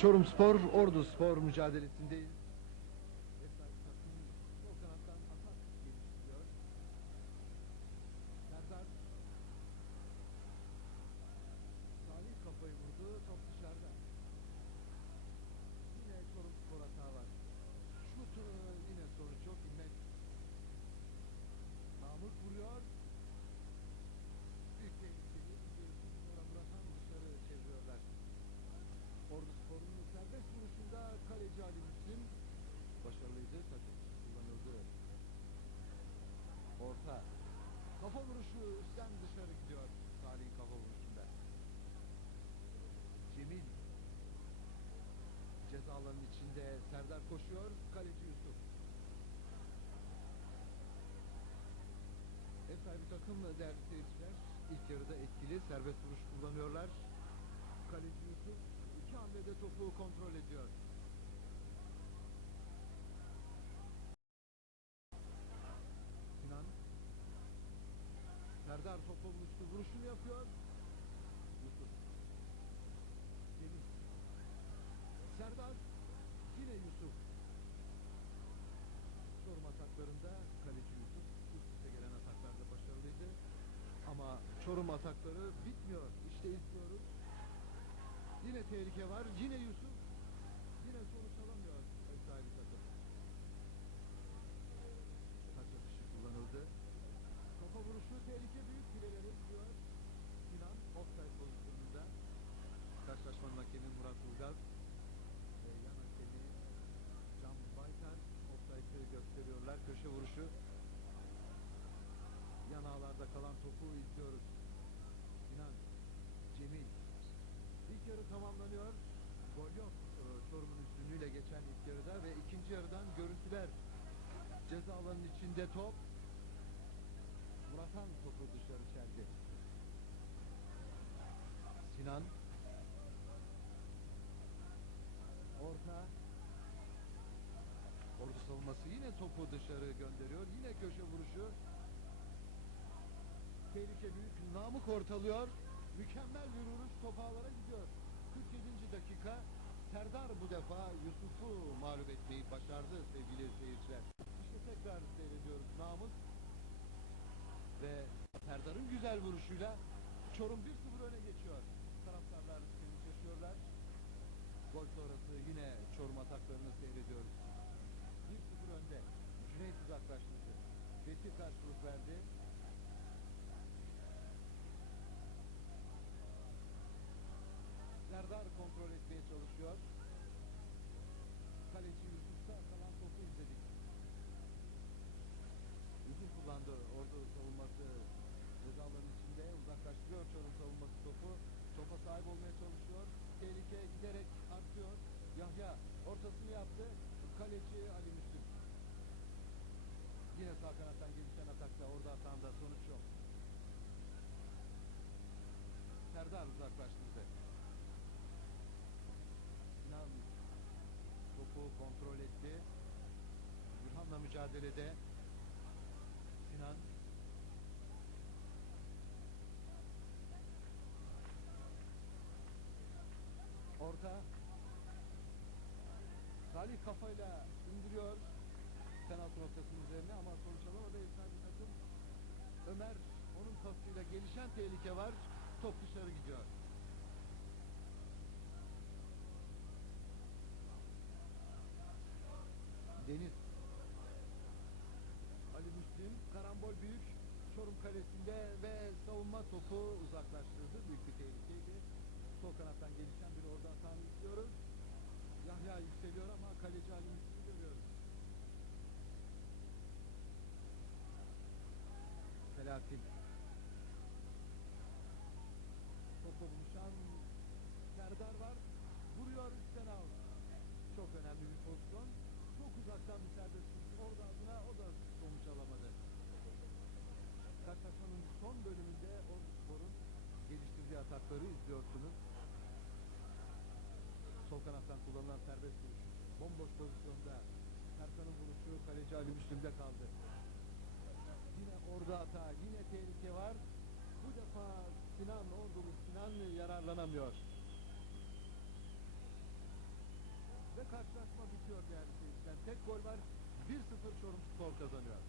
Çorum Spor, Ordu Spor mücadelesindeyiz. Ev sahibi takım sol kanattan atak geliştiriyor. Serdar Salih kafayı vurdu, top dışarıda. Yine Çorum Spor hata var. Şut e, yine sonuç yok. İlmek Mahmut vuruyor. Büyük tehlikeli. Gidiyorsun sonra Murathan dışarı çeviriyorlar. Ordu Spor'un serbest vuruşunda kaleci Ali Müslim başarılıydı. Taç atışı kullanıldı. Orta. Kafa vuruşu üstten dışarı gidiyor. Salih'in kafa vuruşunda. Cemil. Ceza alanının içinde Serdar koşuyor. Kaleci Yusuf. Ev sahibi takım değerli seyirciler ilk yarıda etkili serbest vuruş kullanıyorlar. Kaleci Yusuf iki hamlede topu kontrol ediyor. Sinan Serdar topu bulmuştu. Vuruşunu yapıyor. Yusuf. Cemil. Serdar. Yine Yusuf. Çorum ataklarında kaleci Yusuf üst üste gelen ataklarda başarılıydı. Ama Çorum atakları bitmiyor. İşte izliyoruz. Yine tehlike var. Yine Yusuf. Yine sonuç kalan topu izliyoruz. Sinan, Cemil. İlk yarı tamamlanıyor. Gol yok. Ee, Çorum'un üstünlüğüyle geçen ilk yarıda ve ikinci yarıdan görüntüler. Ceza alanının içinde top. Muratan topu dışarı çeldi. Sinan. Orta. Ordu savunması yine topu dışarı gönderiyor. Yine köşe vuruşu. Tehlike büyük. Namık ortalıyor. Mükemmel bir vuruş top ağlara gidiyor. 47. dakika. Serdar bu defa Yusuf'u mağlup etmeyi başardı sevgili seyirciler. İşte tekrar seyrediyoruz Namık. Ve Serdar'ın güzel vuruşuyla Çorum 1-0 öne geçiyor. Taraftarlar sevinç yaşıyorlar. Gol sonrası yine Çorum ataklarını seyrediyoruz. 1-0 önde. Cüneyt uzaklaştırdı. Bekir karşılık verdi. Serdar kontrol etmeye çalışıyor. Kaleci Yusuf'ta kalan topu izledik. Yusuf kullandı. Ordu savunması cezaların içinde uzaklaştırıyor Çorum savunması topu. Topa sahip olmaya çalışıyor. Tehlike giderek artıyor. Yahya ortasını yaptı. Kaleci Ali Müslüm. Yine sağ kanattan gelişen atakta orada atağında sonuç yok. Serdar uzaklaştırdı. Sinan topu kontrol etti. Gürhan'la mücadelede. Sinan Orta. Salih kafayla indiriyor. Penaltı noktasının üzerine ama sonuç alamadı sahibi takım. Ömer onun pasıyla gelişen tehlike var. Top dışarı gidiyor Deniz Ali Müslim karambol büyük Çorum kalesinde ve savunma topu uzaklaştırdı. Büyük bir tehlikeydi. Sol kanattan gelişen bir orada hatanı izliyoruz. Yahya yükseliyor ama kaleci Ali Müslim'i görüyoruz. Selahattin. Topa buluşan Serdar var. Vuruyor atakları izliyorsunuz. Sol kanattan kullanılan serbest vuruş. Bomboş pozisyonda. Serkan'ın vuruşu kaleci Ali Müslim'de kaldı. Yine orada hata, yine tehlike var. Bu defa Sinan, Ordulu Sinan yararlanamıyor. bitiyor değerli seyirciler. Tek gol var. 1-0 Çorum Spor kazanıyor.